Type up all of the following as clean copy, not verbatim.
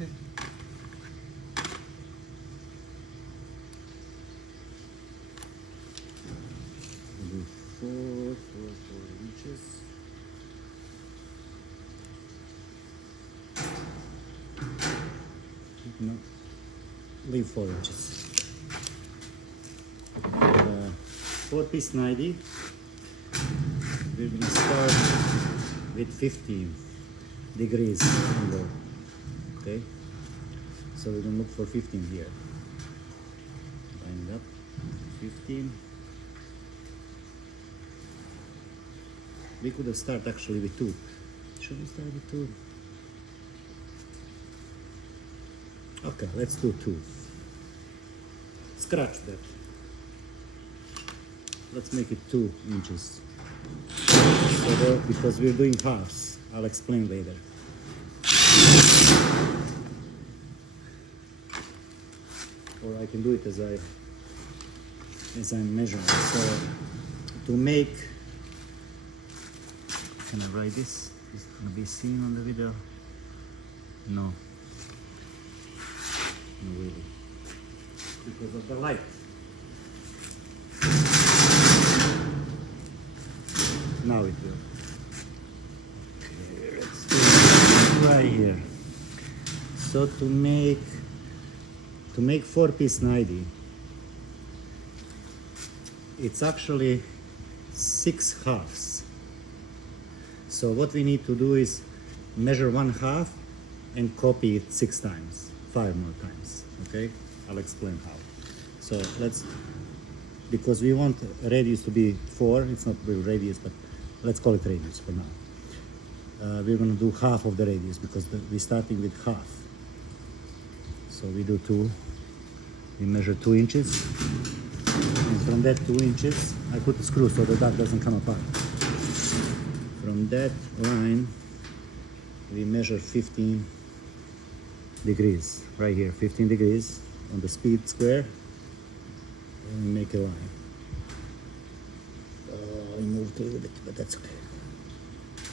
Do 4 inches. No, leave 4 inches. 4-piece 90. We're gonna start with 15 degrees angle. Okay, so we're gonna look for 15 here. Line it up. 15. We could have started actually with 2. Should we start with 2? Okay, let's do 2. Scratch that. Let's make it 2 inches. So because we're doing halves, I'll explain later. Or I can do it as I'm measuring. So to make, can I write this? Is it gonna be seen on the video? No. No, really. Because of the light. Now it will. Okay, let's do it right here. So to make 4-piece 90, it's actually 6 halves. So what we need to do is measure 1 half and copy it 6 times, 5 more times. Okay, I'll explain how. So because we want radius to be 4, it's not real radius, but let's call it radius for now. We're going to do half of the radius because we're starting with half. So we do 2. We measure 2 inches. And from that 2 inches, I put a screw so the dot doesn't come apart. From that line, we measure 15 degrees. Right here, 15 degrees on the speed square. And we make a line. I moved a little bit, but that's okay.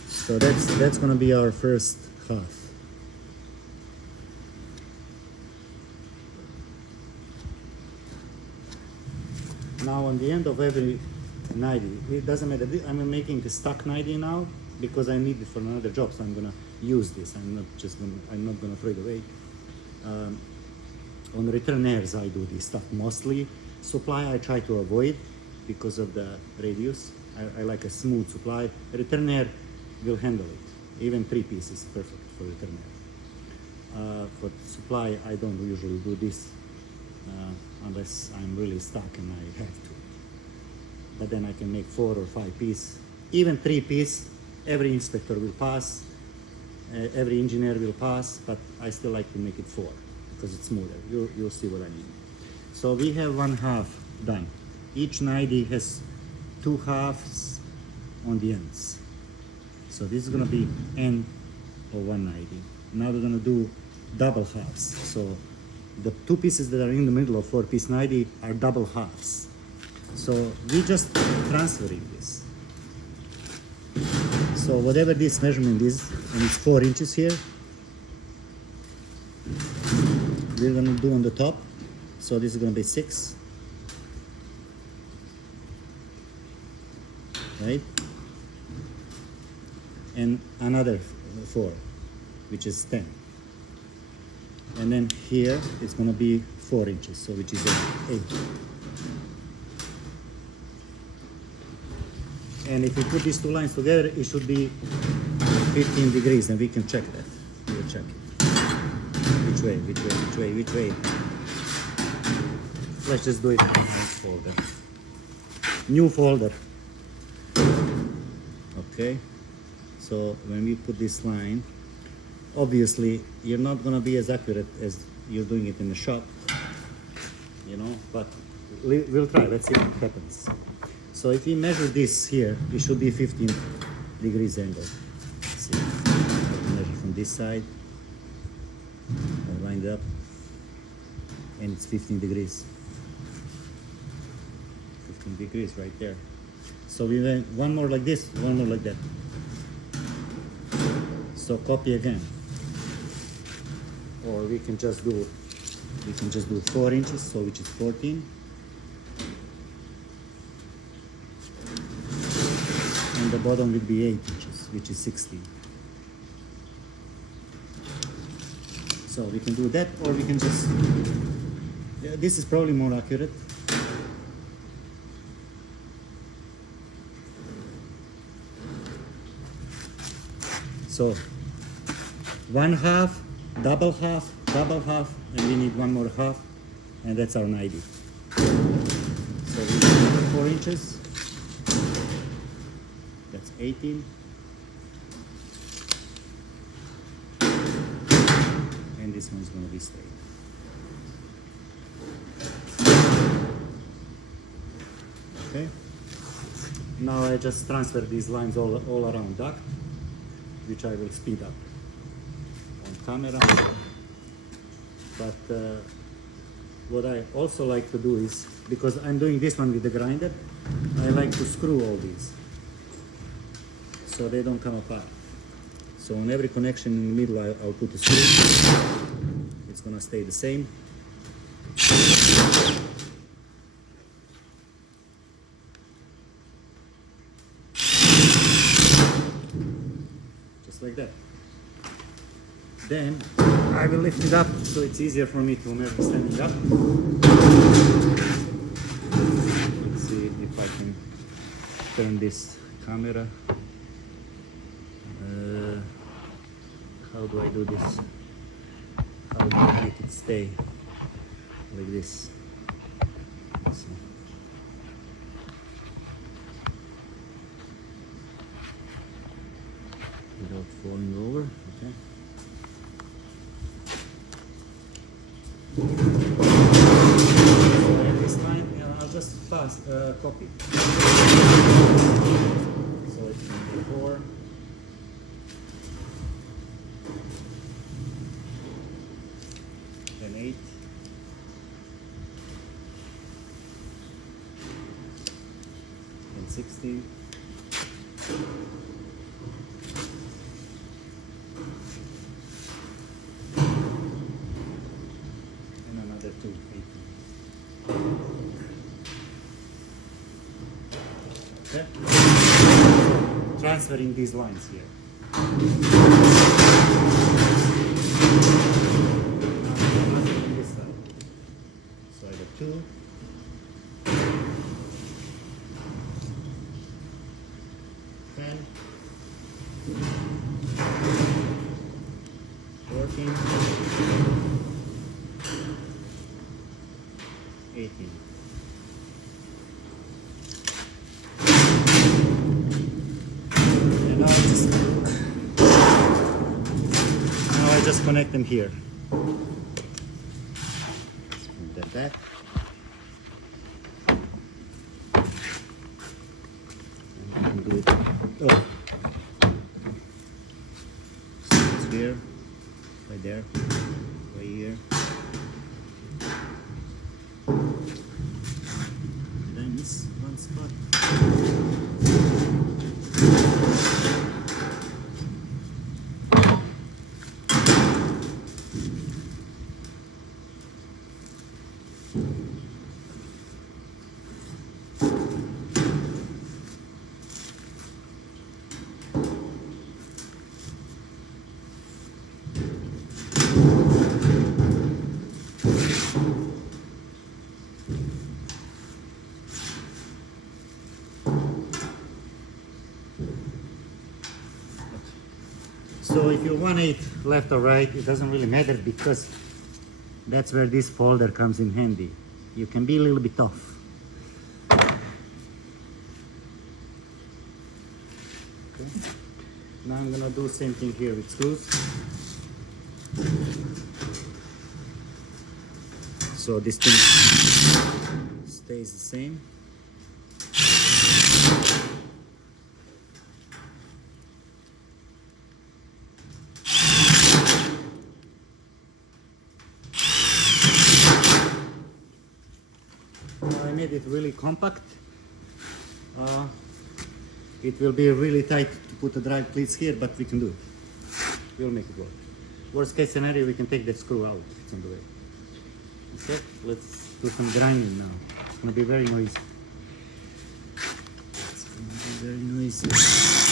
So that's going to be our first half. Now on the end of every 90, it doesn't matter. I'm making a stock 90 now because I need it for another job, so I'm going to use this. I'm not going to throw it away. On return airs, I do this stuff mostly. Supply I try to avoid because of the radius. I like a smooth supply. Return air will handle it. Even 3-piece is perfect for return air. For supply, I don't usually do this unless I'm really stuck and I have to. But then I can make 4 or 5-piece. Even 3-piece, every inspector will pass, every engineer will pass, but I still like to make it 4 because it's smoother. You'll see what I mean. So we have 1 half done. Each 90 has 2 halves on the ends. So this is going to be end of 190. Now we're going to do double halves. So the 2 pieces that are in the middle of 4-piece 90 are double halves. So we just transferring this. So whatever this measurement is, and it's 4 inches here, we're going to do on the top. So this is going to be 6. Right? And another 4, which is 10. And then here it's going to be 4 inches, so which is 8. And if we put these 2 lines together, it should be 15 degrees, and we can check that. We'll check it. Which way, which way, which way, which way. Let's just do it in a nice folder. New folder. Okay. So when we put this line, obviously you're not going to be as accurate as you're doing it in the shop, you know, but we'll try. Let's see what happens. So if we measure this here, it should be 15 degrees angle. Let's see. I can measure from this side. I'll line it up, and it's 15 degrees. 15 degrees right there. So we went one more like this, one more like that. So copy again. or we can just do 4 inches, so which is 14. And the bottom will be 8 inches, which is 16. So we can do that, or we can just, this is probably more accurate. So 1/2, double half, and we need one more half, and that's our 90. So we need 4 inches, that's 18. And this one's going to be straight. Okay. Now I just transfer these lines all around duct, which I will speed up on camera. But what I also like to do is, because I'm doing this one with the grinder, I like to screw all these so they don't come apart. So on every connection in the middle, I'll put a screw. It's gonna stay the same. Just like that. Then I will lift it up so it's easier for me to whenever standing up. Let's see if I can turn this camera. How do I do this? How do I make it stay like this? Let's see. Without falling over, okay. So at this time, I'll just copy. So it's going to be 4. Then 8. Then 16. And another 2, 18. Okay. Transferring these lines here. So I got 2. 10. 14. 18. And now I just connect them here. Let's move that back. And we can do it. Oh. So it's here, right there, right here. Did I miss one spot? So if you want it left or right, it doesn't really matter because that's where this folder comes in handy. You can be a little bit off. Okay. Now I'm gonna do the same thing here with screws. So this thing stays the same. I made it really compact. It will be really tight to put the drive cleats here, but we can do it. We'll make it work. Worst case scenario, we can take that screw out. It's on the way. Okay, let's do some grinding now. It's gonna be very noisy. It's gonna be very noisy.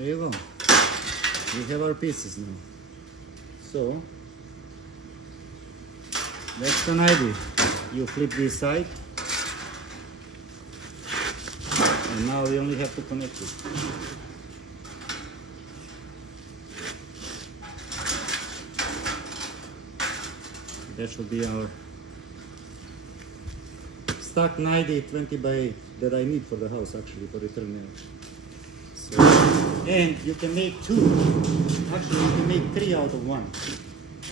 There you go. We have our pieces now. So that's an idea. You flip this side, and now we only have to connect it. That should be our stock 90 20 by 8 that I need for the house, actually, for return nail. So, and you can make two. Actually, you can make three out of one.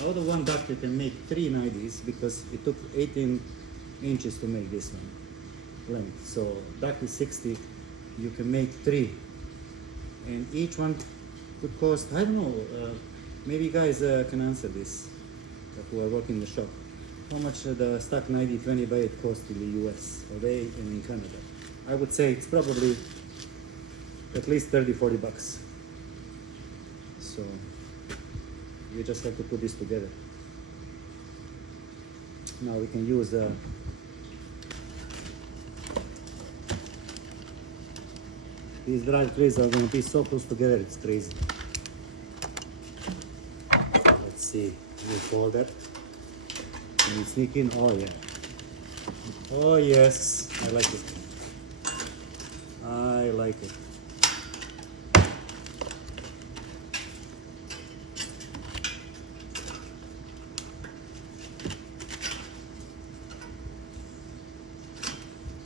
Out of one duct you can make 3 90s because it took 18 inches to make this one length. So duct is 60, you can make 3, and each one could cost, I don't know, maybe you guys can answer this, who are working in the shop. How much the stock 90 20 by 8 cost in the US or they and in Canada? I would say it's probably at least 30-40 bucks. So you just have to put this together. Now we can use these drive trays are going to be so close together, it's crazy. Let's see, you fold that. Can you sneak in? Oh yeah. Oh yes, I like it. I like it.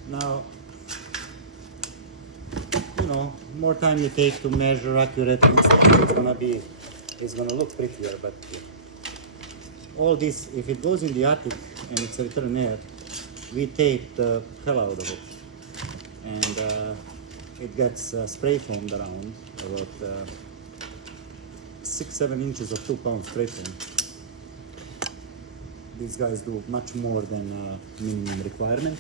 Now, you know, more time you take to measure accurately, it's gonna look prettier, but all this, if it goes in the attic and it's a return air, we take the hell out of it. And it gets spray foamed around, about 6-7 inches of 2-pound spray foam. These guys do much more than minimum requirement.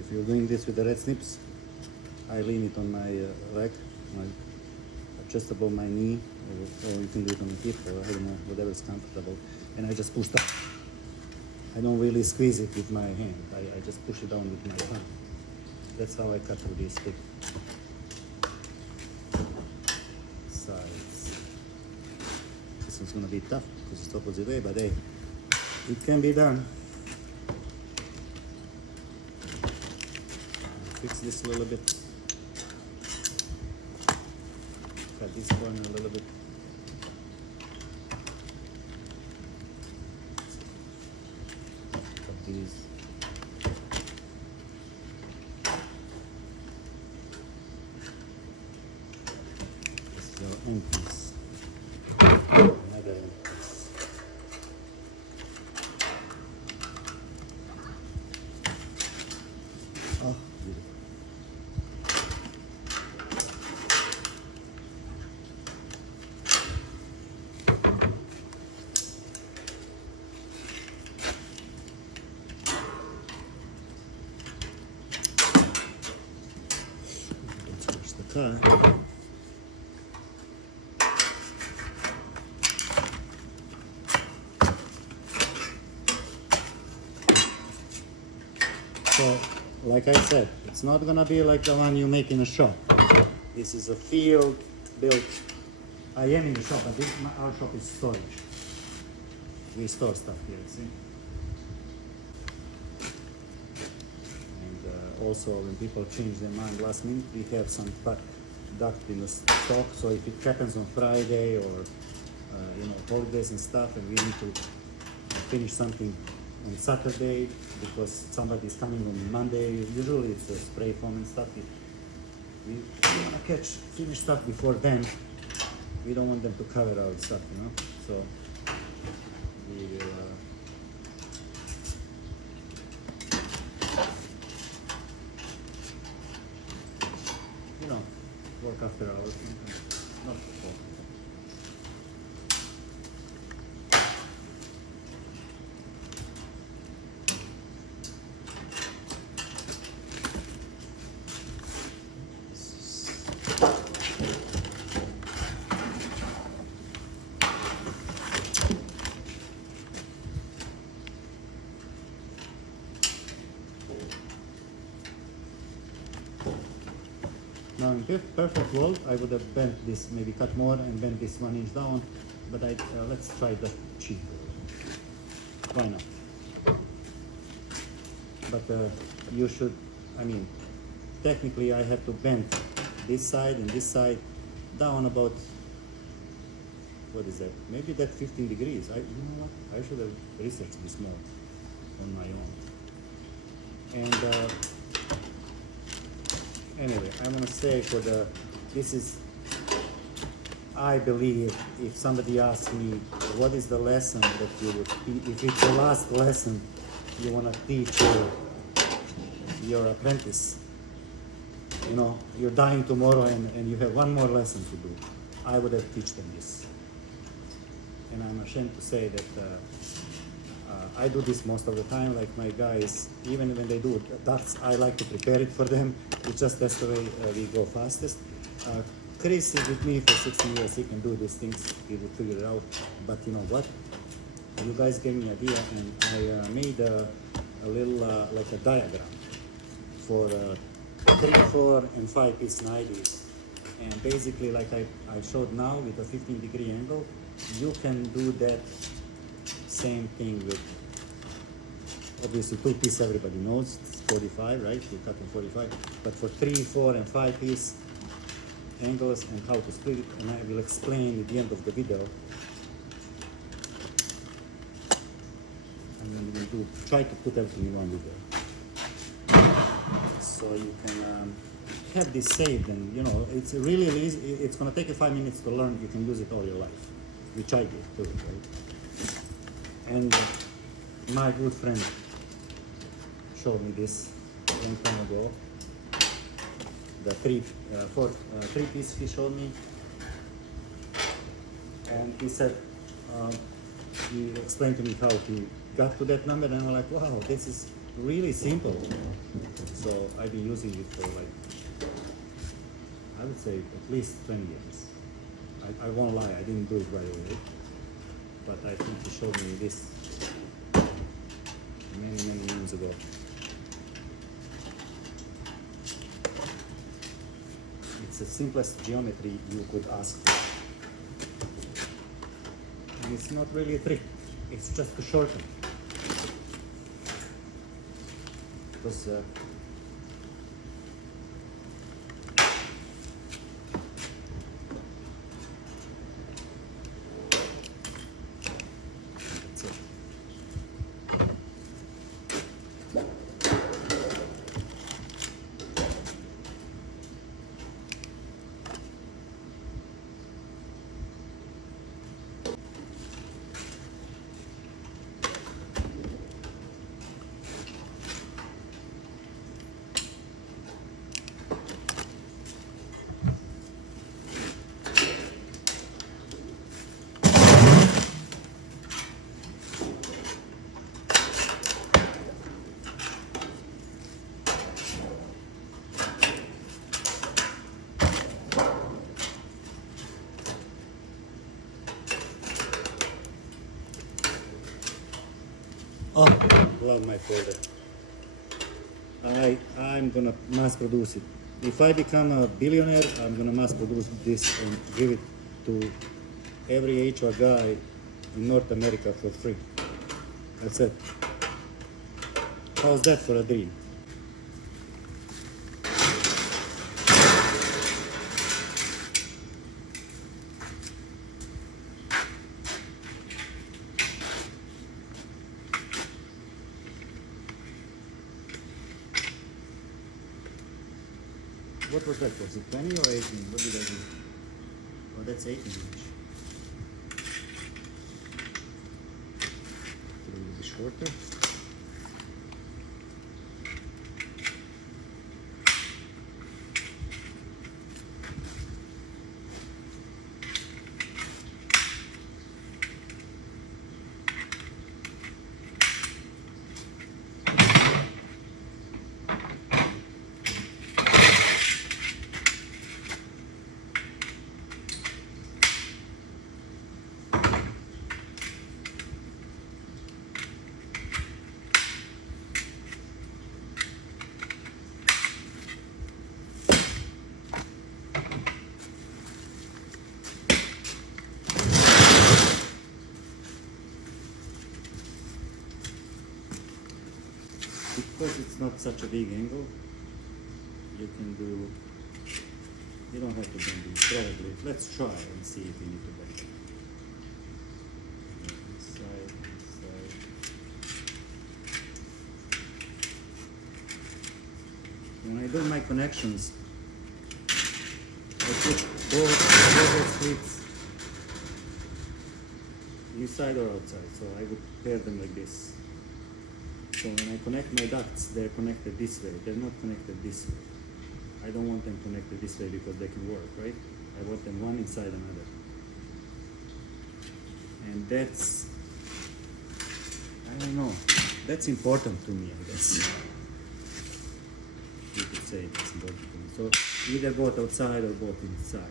If you're doing this with the red snips, I lean it on my leg, just above my knee, or you can do it on the hip, or I don't know, whatever's comfortable, and I just push down. I don't really squeeze it with my hand, I just push it down with my thumb. That's how I cut through this thick sides. This one's gonna be tough because it's opposite way, but hey, it can be done. Fix this a little bit. Cut this corner a little bit. Cut these. This is our end piece. Another end piece. Oh, beautiful. Let's the car. So, like I said, it's not gonna be like the one you make in a shop. This is a field built. I am in the shop, but our shop is storage. We store stuff here, see? And also, when people change their mind last minute, we have some duct in the stock. So if it happens on Friday or you know, holidays and stuff, and we need to finish something on Saturday because somebody's coming on Monday, usually it's a spray foam and stuff. If we want to finish stuff before then, we don't want them to cover our stuff, you know. So we will you know, work after hours, not before. perfect world, I would have bent this, maybe cut more and bent this 1 inch down. But let's try the cheap. Why not? But you should, I mean, technically I have to bend this side and this side down about, what is that? Maybe that 15 degrees. You know what? I should have researched this more on my own. And anyway, I want to say this is, I believe if somebody asks me what is the lesson that you would, if it's the last lesson you want to teach your apprentice, you know, you're dying tomorrow and you have one more lesson to do, I would have teach them this. And I'm ashamed to say that I do this most of the time. Like my guys, even when they do ducks, I like to prepare it for them. It's just that's the way we go fastest. Chris is with me for 16 years. He can do these things. He will figure it out. But you know what? You guys gave me an idea, and I made a little like a diagram for 3, 4, and 5 piece 90s. And basically, like I showed now with a 15-degree angle, you can do that same thing with, obviously 2 piece everybody knows, it's 45, right? You cut in 45. But for 3, 4, and 5 piece angles and how to split it, and I will explain at the end of the video. And then we'll try to put everything in one video, so you can have this saved. And you know, it's really easy. It's gonna take you 5 minutes to learn. You can use it all your life, which I did too, right? And my good friend showed me this a long time ago. The 3 piece he showed me, and he said, he explained to me how he got to that number, and I'm like, wow, this is really simple. So I've been using it for like, I would say at least 20 years. I won't lie, I didn't do it right away, but I think he showed me this many years ago. It's the simplest geometry you could ask for. And it's not really a trick, it's just to shorten. Because that's it. Oh, love my folder. I'm gonna mass produce it. If I become a billionaire, I'm gonna mass produce this and give it to every HR guy in North America for free. That's it. How's that for a dream? What was that? Was it 20 or 18? What did I do? Oh, that's 18 inch. A little bit shorter. because it's not such a big angle, you can do, you don't have to bend it, probably. Let's try and see if we need to bend it. Inside, inside. When I do my connections, I put both slits inside or outside, so I would pair them like this. So when I connect my ducts, they're connected this way. They're not connected this way. I don't want them connected this way because they can work, right? I want them one inside another. And that's, I don't know, that's important to me, I guess. You could say it's important to me. So either both outside or both inside.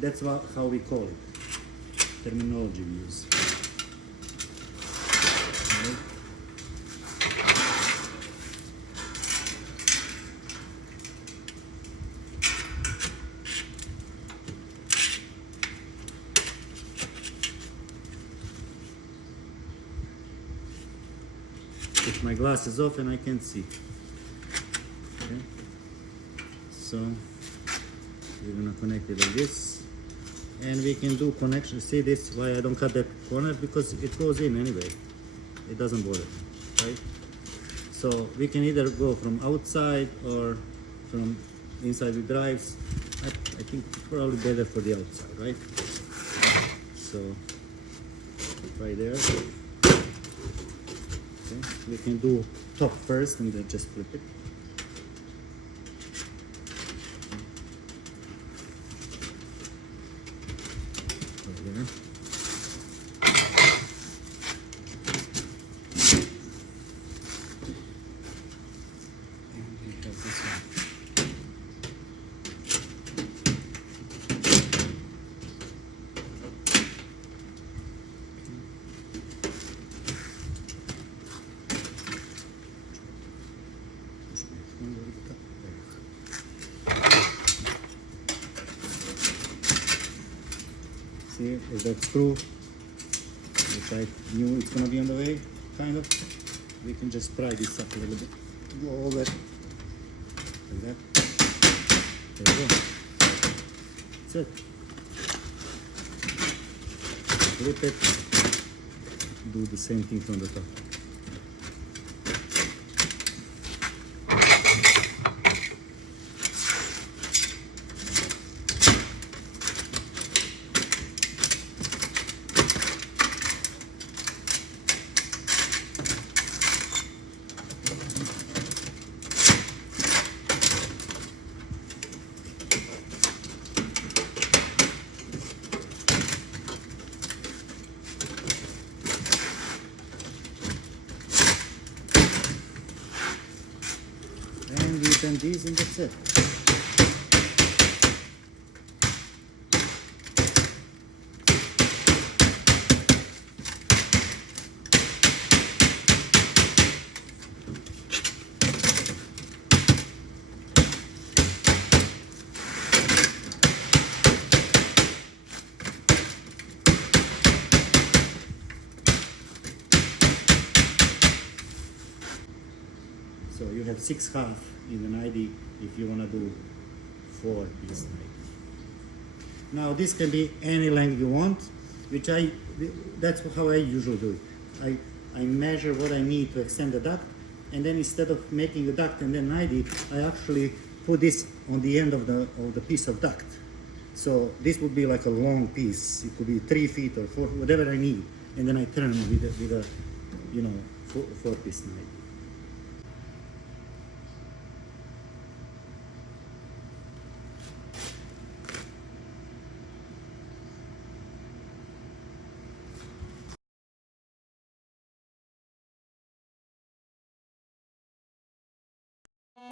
That's how we call it. Terminology we use. Okay. Put my glasses off and I can see. Okay. So we're gonna connect it like this, and we can do connection. See this? Why I don't cut that corner? Because it goes in anyway. It doesn't bother, right? So we can either go from outside or from inside the drives. I think probably better for the outside, right? So right there. Okay. We can do top first and then just flip it. Right there. And we have this one. See, is that screw, which I knew it's gonna be on the way, kind of. We can just pry this up a little bit. Go over like that. There we go. That's it. Flip it. Do the same thing from the top. And we bend these and that's it. So you have 6 half in an ID if you want to do 4-piece knife. Now this can be any length you want, that's how I usually do it. I measure what I need to extend the duct, and then instead of making a duct and then ID, I actually put this on the end of the piece of duct. So this would be like a long piece. It could be 3 feet or 4, whatever I need, and then I turn with a 4-piece knife.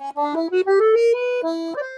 Thank you.